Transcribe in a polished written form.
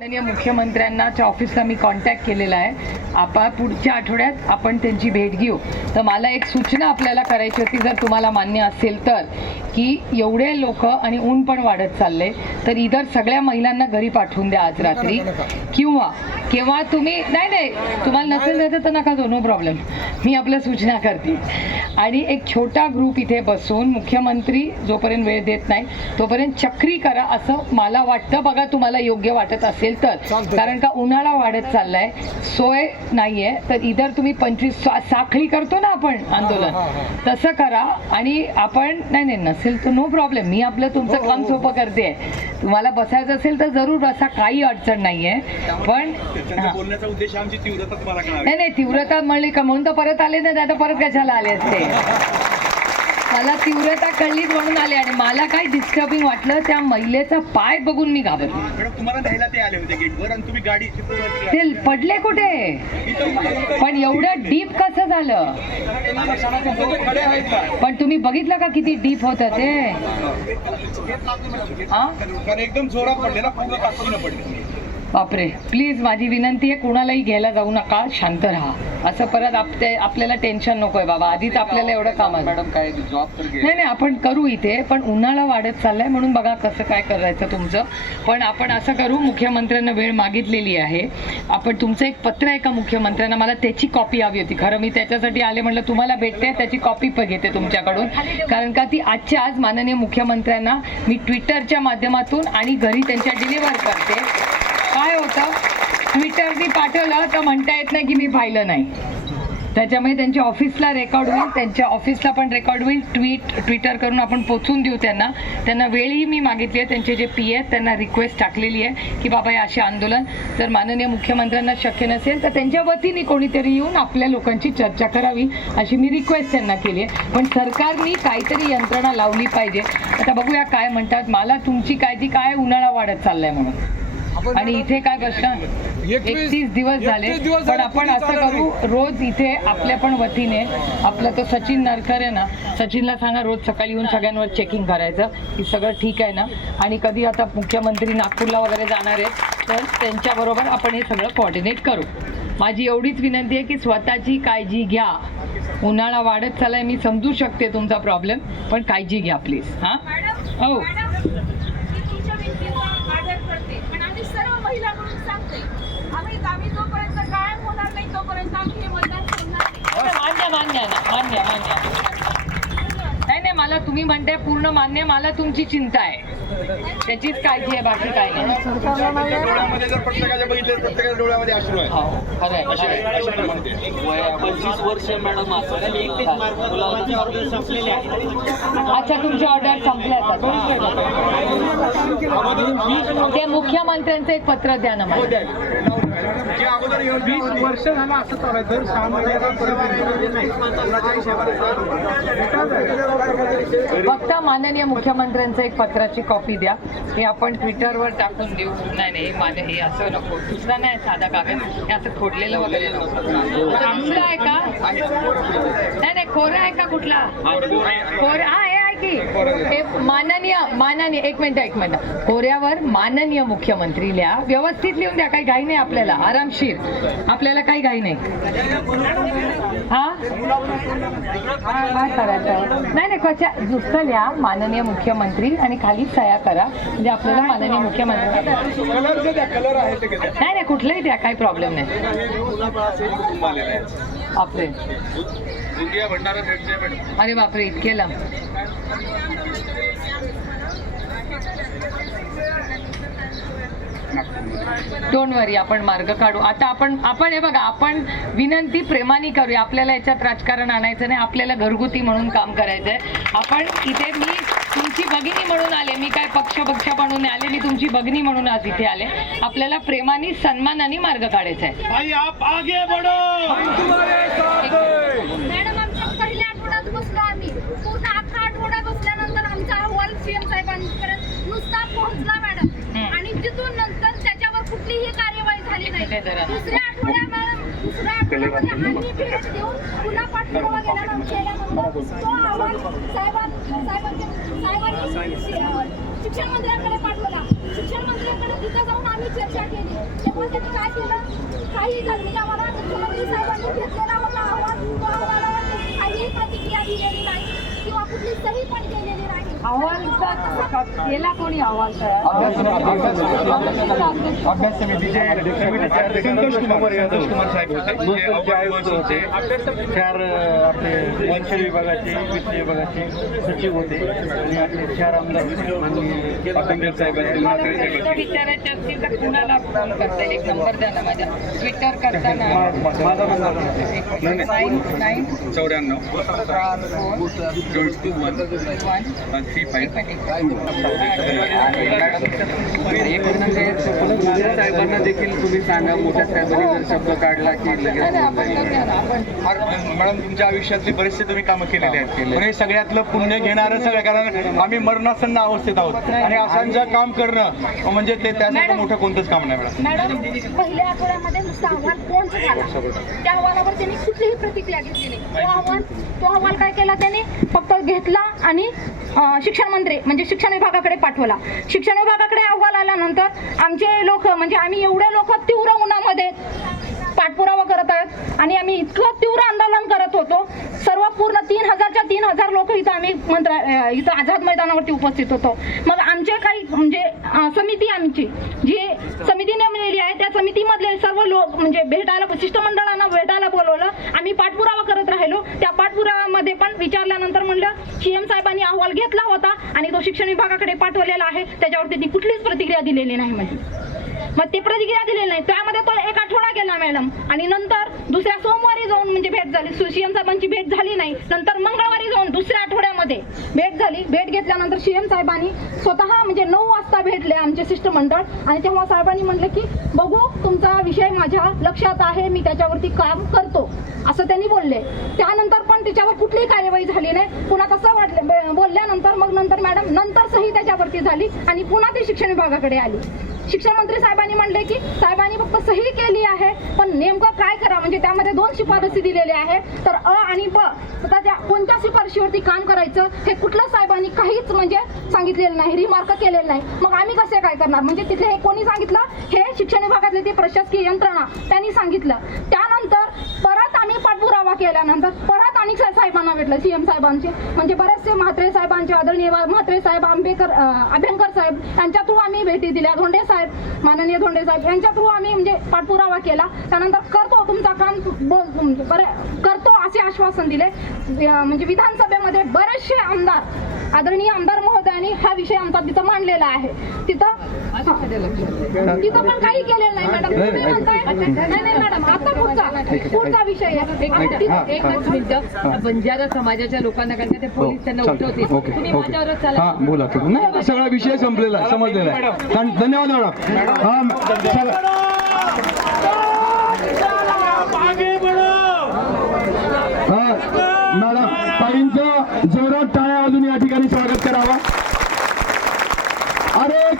माननीय मुख्यमंत्र्यांच्या ऑफिसला मी कॉन्टॅक्ट केलेला आहे. आपण पुढच्या आठवड्यात आपण त्यांची भेट घेऊ. तर मला एक सूचना आपल्याला करायची होती, जर तुम्हाला मान्य असेल तर, की एवढे लोक आणि ऊन पण वाढत चालले, तर इधर सगळ्या महिलांना घरी पाठवून द्या आज रात्री, किंवा तुम्ही नाही तुम्हाला नसेल द्यायचं तर नका जाऊ, नो प्रॉब्लेम. मी आपल्या सूचना करते. आणि एक छोटा ग्रुप इथे बसून मुख्यमंत्री जोपर्यंत वेळ देत नाही तोपर्यंत चक्री करा असं मला वाटतं. बघा तुम्हाला योग्य वाटत असेल तर, कारण का उन्हाळा वाढत चाललाय, सोय नाहीये. तर इधर तुम्ही 25 साखळी करतो ना आपण आंदोलन, तसं करा. आणि आपण नाही नसेल तर नो प्रॉब्लेम, मी आपलं तुमचं काम सोपं करते. तुम्हाला बसायचं असेल तर जरूर बसा, काही अडचण नाहीये. पण बोलण्याचा उद्देश आमची तीव्रता तुम्हाला नाही तीव्रता म्हणली का म्हणून तर परत आले नाही, आता परत कशाला आले असते. मला तीव्रता कळलीच म्हणून आले. आणि मला काय डिस्टर्बिंग वाटलं, त्या महिलेचा पाय बघून मी घाबरले. तुम्हाला न्यायला ते आले होते गेटवर आणि तुम्ही गाडी ते पडले कुठे, पण एवढं डीप कसं झालं. पण तुम्ही बघितलं का किती डीप होतं ते. एकदम जोरात पडले ना, पूर्ण ताकदीने पडले. बापरे, प्लीज माझी विनंती आहे, कुणालाही घ्यायला जाऊ नका, शांत राहा. असं परत आपल्याला टेन्शन नकोय बाबा. आधीच आपल्याला एवढं काम आहे. मॅडम काय जॉब नाही आपण करू इथे, पण उन्हाळा वाढत चाललाय म्हणून बघा कसं काय करायचं तुमचं. पण आपण असं करू, मुख्यमंत्र्यांना वेळ मागितलेली आहे. आपण तुमचं एक पत्र आहे का मुख्यमंत्र्यांना, मला त्याची कॉपी हवी होती. खरं मी त्याच्यासाठी आले, म्हटलं तुम्हाला भेटते, त्याची कॉपी पण घेते तुमच्याकडून. कारण का ती आजच्या आज माननीय मुख्यमंत्र्यांना मी ट्विटरच्या माध्यमातून आणि घरी त्यांच्या डिलिव्हर करते. काय होतं, ट्विटरनी पाठवलं तर म्हणता येत नाही की मी पाहिलं नाही. त्याच्यामुळे त्यांच्या ऑफिसला रेकॉर्ड होईल, त्यांच्या ऑफिसला पण रेकॉर्ड होईल. ट्विटर करून आपण पोचून देऊ त्यांना वेळही मी मागितली आहे. त्यांचे जे पी आहेत त्यांना रिक्वेस्ट टाकलेली आहे की बाबा हे असे आंदोलन जर माननीय मुख्यमंत्र्यांना शक्य नसेल तर त्यांच्या वतीने कोणीतरी येऊन आपल्या लोकांची चर्चा करावी अशी मी रिक्वेस्ट त्यांना केली आहे. पण सरकारने काहीतरी यंत्रणा लावली पाहिजे. आता बघूया काय म्हणतात. मला तुमची काळजी काय, उन्हाळा वाढत चाललाय म्हणून. आणि इथे काय प्रश्न, 31 दिवस झाले. पण आपण असं करू, रोज इथे आपल्या पण वतीने आपला तो सचिन नरकर आहे ना, सचिनला सांगा रोज सकाळी येऊन सगळ्यांवर चेकिंग करायचं की सगळं ठीक आहे ना. आणि कधी आता मुख्यमंत्री नागपूरला वगैरे जाणार आहेत तर त्यांच्याबरोबर आपण हे सगळं कोऑर्डिनेट करू. माझी एवढीच विनंती आहे की स्वतःची काळजी घ्या. उन्हाळा वाढत चाललाय, मी समजू शकते तुमचा प्रॉब्लेम, पण काळजी घ्या प्लीज. हां हो महिला म्हणून सांगते, आम्ही जोपर्यंत कायम होणार नाही तोपर्यंत आम्ही हे मैदान सोडणार नाही. मान्य नाही मला तुम्ही म्हणताय पूर्ण मान्य. मला तुमची चिंता आहे, त्याचीच काळजी आहे, बाकी काय नाही. डोळ्यामध्ये जर प्रत्येकाच्या बघितले, प्रत्येकाच्या डोळ्यामध्ये अश्रू आहे. 25 वर्ष मॅडम. अच्छा, तुमची ऑर्डर संपल्या. ते मुख्यमंत्र्यांचं एक पत्र द्या ना मला. अगोदर 20 वर्ष झालं असं चालायचं. फक्त माननीय मुख्यमंत्र्यांचं एक पत्राची कॉपी द्या, हे आपण ट्विटरवर टाकून देऊ. नाही हे असं नको, दुसरा नाही साधा कागद, हे असं खोडलेलं वगैरे नको. आमचं आहे का, नाही खोरं आहे का कुठला खोरं. हा हे आहे की माननीय एक मिनिट खोऱ्यावर माननीय मुख्यमंत्री लिहा, व्यवस्थित लिहून द्या. काही घाई नाही आपल्याला, आरामशीर, आपल्याला काही घाई नाही. हा काय करायचं नाही कशा, नुसतं लिहा माननीय मुख्यमंत्री आणि खाली सह्या करा, म्हणजे आपल्याला माननीय मुख्यमंत्री. नाही कुठलंही द्या, काही प्रॉब्लेम नाही. बापरे, अरे बापरे, इतके लांब. डोंट वरी, आपण मार्ग काढू. आता आपण हे बघा, आपण विनंती प्रेमाने करूया. आपल्याला याच्यात राजकारण आणायचं नाही, आपल्याला घरगुती म्हणून काम करायचंय. आपण इथे, मी तुमची भगिनी म्हणून आले, मी काय पक्ष म्हणून आले, मी तुमची भगिनी म्हणून आज इथे आले. आपल्याला प्रेमाने सन्मानाने मार्ग काढायचा आहे. मॅडम, आमच्या पहिल्या आठवड्यात बसलो आम्ही, पूर्ण 11 आठवडा बसल्यानंतर आमचा अहवाल सीएम साहेबांपर्यंत नुसता पोहोचला मॅडम. आणि तिथून नंतर त्याच्यावर कुठलीही कार्यवाही झाली नाही. दुसऱ्या आठवड्यामध्ये आम्ही भेट देऊन पुन्हा पाठपुरावा केल्यानंतर तो अहवाल साहेबांनी शिक्षण मंत्र्यांकडे पाठवला. शिक्षण मंत्र्यांकडे तिथं जाऊन आम्ही चर्चा केली तेव्हा त्यांनी काय केलं काही झालं म्हणजे आम्हाला मुख्यमंत्री साहेबांनी घेतलेला होता अहवाल तो अहवालावर त्यांनी काहीही प्रतिक्रिया दिलेली नाही किंवा कुठली सही पण केलेली नाही. अहवालचा केला कोणी अहवाल अभ्यास समितीचे अध्यक्ष संतोष कुमार साहेब होते, जे अहवाल होते. 4 आपले महसूल विभागाचे, वित्त विभागाचे सचिव होते आणि आपले 4 आमदार माननीय अभ्यंकर साहेब असतील, म्हात्रे साहेब प्रश्न असतील. विचारायचे असतील तर कुणाला फोन करता येईल? एक नंबर द्या ना माझ्या. ट्विटर करताना माझा नंबर 94 साहेबांना देखील तुम्ही सांगा, मोठ्या साहेबांनी जर शब्द काढला की मॅडम तुमच्या आयुष्यातली बरेचसे तुम्ही कामं केलेली आहेत, पण हे सगळ्यातलं पुण्य घेणारं सगळं, कारण आम्ही मरणासन्न अवस्थेत आहोत आणि असांचं काम करणं म्हणजे ते त्यासाठी मोठं कोणतंच काम नाही मॅडम. मॅडम पहिल्या आठवड्यामध्ये नुसता अहवाल कोण झाला त्या अहवालावर त्यांनी कुठलीही प्रतिक्रिया घेतली नाही. तो अहवाल काय केला त्यांनी फक्त घेतला आणि शिक्षण मंत्री म्हणजे शिक्षण विभागाकडे पाठवला. शिक्षण विभागाकडे अहवाल आल्यानंतर आमचे लोक म्हणजे आम्ही एवढे लोक तीव्र उन्हामध्ये पाठपुरावा करत आहेत आणि आम्ही इतकं तीव्र आंदोलन करत होतो. सर्व पूर्ण 3000च्या 3000 लोक इथं आम्ही इथं आझाद मैदानावरती उपस्थित होतो. मग आमचे काही म्हणजे समिती आमची जी समिती नेमलेली आहे त्या समितीमधले सर्व लोक म्हणजे भेटायला शिष्टमंडळांना भेटायला बोलवलं. आम्ही पाठपुरावा करत राहिलो. त्या पाठपुराव्यामध्ये पण विचारल्यानंतर म्हणलं सीएम साहेबांनी अहवाल घेतला होता आणि तो शिक्षण विभागाकडे पाठवलेला आहे, त्याच्यावरती ती कुठलीच प्रतिक्रिया दिलेली नाही म्हणजे. मग ती प्रतिक्रिया दिलेली नाही. त्यामध्ये तो 1 आठवडा गेला मॅडम आणि नंतर दुसऱ्या सोमवारी जाऊन म्हणजे भेट झाली. सीएम साहेबांची भेट झाली नाही. नंतर मंगळवारी जाऊन दुसऱ्या आठवड्यामध्ये भेट झाली. भेट घेतल्यानंतर सीएम साहेबांनी स्वतः म्हणजे 9 वाजता भेटले आमचे शिष्टमंडळ आणि तेव्हा साहेबांनी म्हटले की बघू तुमचा विषय माझ्या लक्षात आहे, मी त्याच्यावरती काम करतो असं त्यांनी बोलले. त्यानंतर पण त्याच्यावर कुठलीही कार्यवाही झाली नाही. पुन्हा तसं बोलल्यानंतर मग नंतर मॅडम नंतर सही त्याच्यावरती झाली आणि पुन्हा ती शिक्षण विभागाकडे आली. शिक्षण मंत्री साहेबांनी म्हणले की साहेबांनी फक्त सही केली आहे पण नेमकं काय करा म्हणजे त्यामध्ये 2 शिफारसी दिलेल्या आहेत तर अ आणि ब. तर त्या कोणत्या शिफारशीवरती काम करायचं हे कुठलं साहेबांनी काहीच म्हणजे सांगितलेलं नाही, रिमार्क केलेलं नाही. मग आम्ही कसे काय करणार म्हणजे तिथे हे कोणी सांगितलं? हे शिक्षण विभागातले ते प्रशासकीय यंत्रणा त्यांनी सांगितलं. त्यानंतर परत आम्ही पाठपुरावा केल्यानंतर परत आणि साहेबांना भेटलं सीएम साहेबांचे म्हणजे बरेचसे म्हात्रे साहेबांचे आदरणीय म्हात्रे साहेब, अभ्यंकर साहेब यांच्या थ्रू आम्ही भेटी दिल्या. धोंडे साहेब, माननीय धोंडे साहेब यांच्या थ्रू आम्ही म्हणजे पाठपुरावा केला. त्यानंतर करतो तुमचा काम बरं करतो असे आश्वासन दिले. म्हणजे विधानसभेमध्ये बरेचसे आमदार आदरणीय आमदार महोदयांनी हा विषय आमचा तिथं मांडलेला आहे. तिथं पण काही केलेलं नाही मॅडम. तुम्ही म्हणताय नाही मॅडम आता पुढचा विषय आहे. एकच मिनिट. बंजारा समाजाच्या लोकांना काय ते पोलीस त्यांना उठवतील, तुम्ही माझ्यावरच चला. हा बोला तुम्ही. नाही आता सगळा विषय संपलेला आहे, समजलेला आहे. धन्यवाद मॅडम. मॅडम ताईंचं जोरात टाळ्या वाजून या ठिकाणी स्वागत करावा. अरे